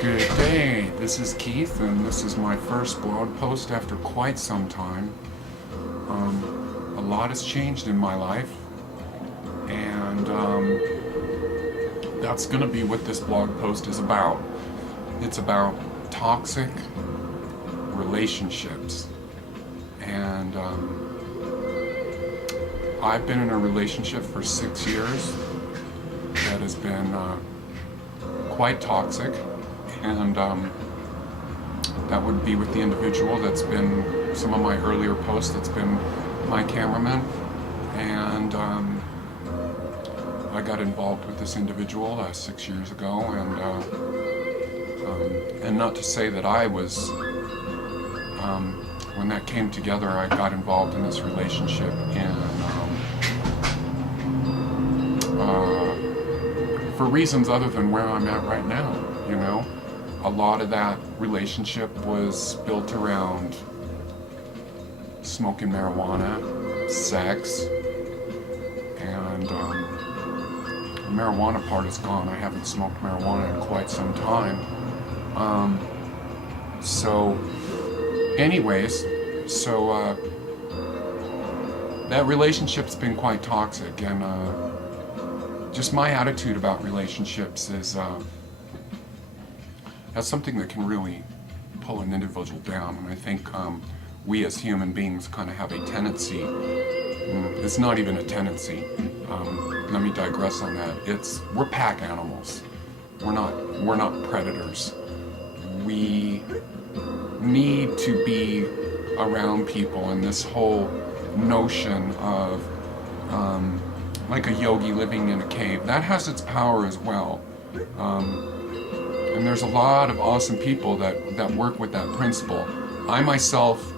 Good day, this is Keith, and this is my first blog post after quite some time. A lot has changed in my life, and that's going to be what this blog post is about. It's about toxic relationships, and I've been in a relationship for 6 years that has been quite toxic, and that would be with the individual that's been some of my earlier posts, that's been my cameraman, and I got involved with this individual 6 years ago, and not to say that I was, when that came together, I got involved in this relationship for reasons other than where I'm at right now, you know. A lot of that relationship was built around smoking marijuana, sex, and the marijuana part is gone. I haven't smoked marijuana in quite some time. That relationship's been quite toxic, and just my attitude about relationships is that's something that can really pull an individual down. And I think we as human beings kind of have a tendency, it's not even a tendency, let me digress on that. We're pack animals. We're not predators. We need to be around people, and this whole notion of like a yogi living in a cave, that has its power as well. And there's a lot of awesome people that work with that principle. I myself,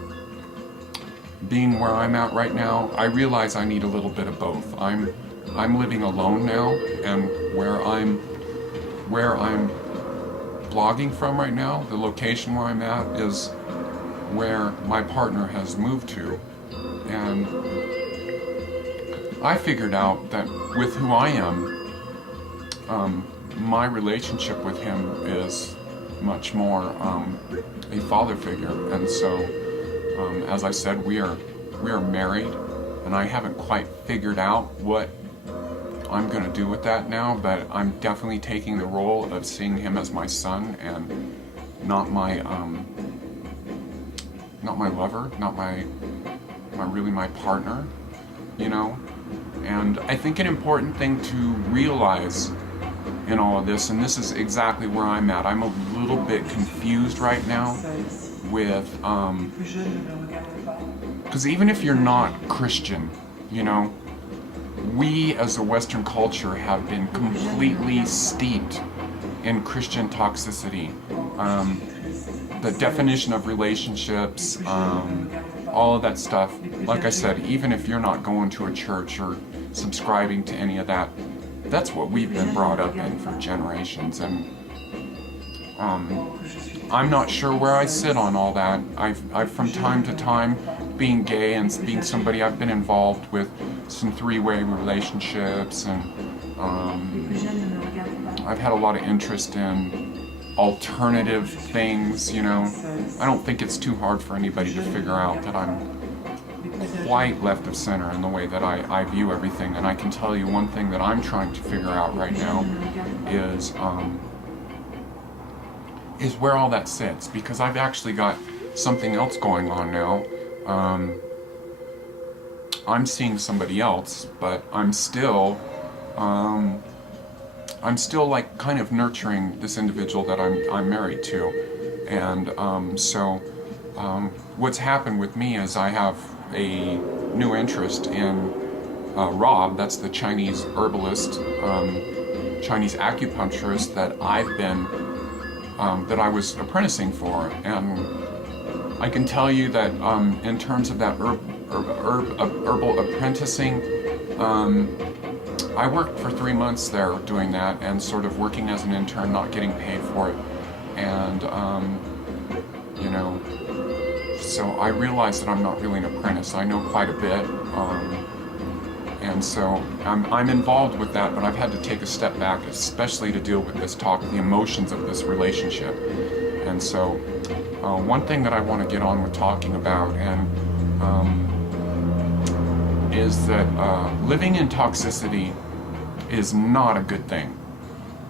being where I'm at right now, I realize I need a little bit of both. I'm living alone now, and where I'm blogging from right now, the location where I'm at is where my partner has moved to, and I figured out that with who I am, my relationship with him is much more a father figure, and so as I said, we are married, and I haven't quite figured out what I'm going to do with that now, but I'm definitely taking the role of seeing him as my son and not my lover, not my partner, you know. And I think an important thing to realize in all of this, and this is exactly where I'm at, I'm a little bit confused right now with, because even if you're not Christian, you know, we as a Western culture have been completely steeped in Christian toxicity. The definition of relationships, all of that stuff, like I said, even if you're not going to a church or subscribing to any of that, that's what we've been brought up in for generations, and I'm not sure where I sit on all that. I've from time to time, being gay and being somebody, I've been involved with some three-way relationships, and I've had a lot of interest in alternative things, you know. I don't think it's too hard for anybody to figure out that I'm quite left of center in the way that I view everything. And I can tell you one thing that I'm trying to figure out right now is where all that sits, because I've actually got something else going on now. I'm seeing somebody else, but I'm still like kind of nurturing this individual that I'm married to. And what's happened with me is I have a new interest in Rob, that's the Chinese herbalist, Chinese acupuncturist that that I was apprenticing for. And I can tell you that in terms of that herbal apprenticing, I worked for 3 months there doing that, and sort of working as an intern, not getting paid for it. And you know, so I realized that I'm not really an apprentice. I know quite a bit, And so I'm involved with that, but I've had to take a step back, especially to deal with this talk, the emotions of this relationship. And so one thing that I want to get on with talking about is that living in toxicity is not a good thing.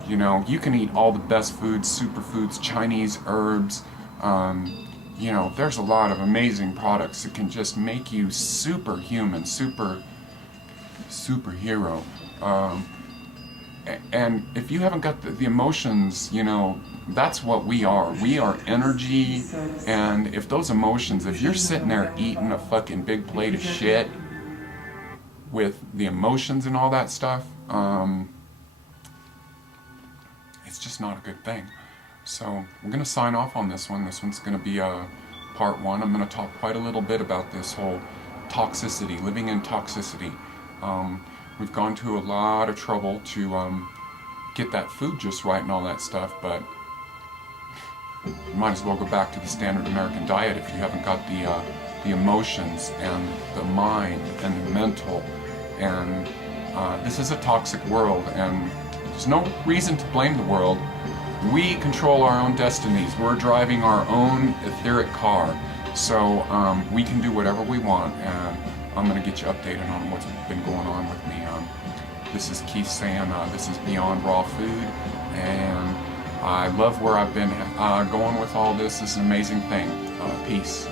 You know, you can eat all the best foods, superfoods, Chinese herbs. You know, there's a lot of amazing products that can just make you superhuman, superhero. And if you haven't got the emotions, you know, that's what we are. We are energy, and if those emotions, if you're sitting there eating a fucking big plate of shit with the emotions and all that stuff, it's just not a good thing. So we're going to sign off on this one. This one's going to be part one. I'm going to talk quite a little bit about this whole toxicity, living in toxicity. We've gone to a lot of trouble to get that food just right and all that stuff, but you might as well go back to the standard American diet if you haven't got the emotions and the mind and the mental. And this is a toxic world, and there's no reason to blame the world. We control our own destinies. We're driving our own etheric car, so we can do whatever we want. And I'm going to get you updated on what's been going on with me. This is Keith saying this is Beyond Raw Food, and I love where I've been going with all this. This is an amazing thing. Peace.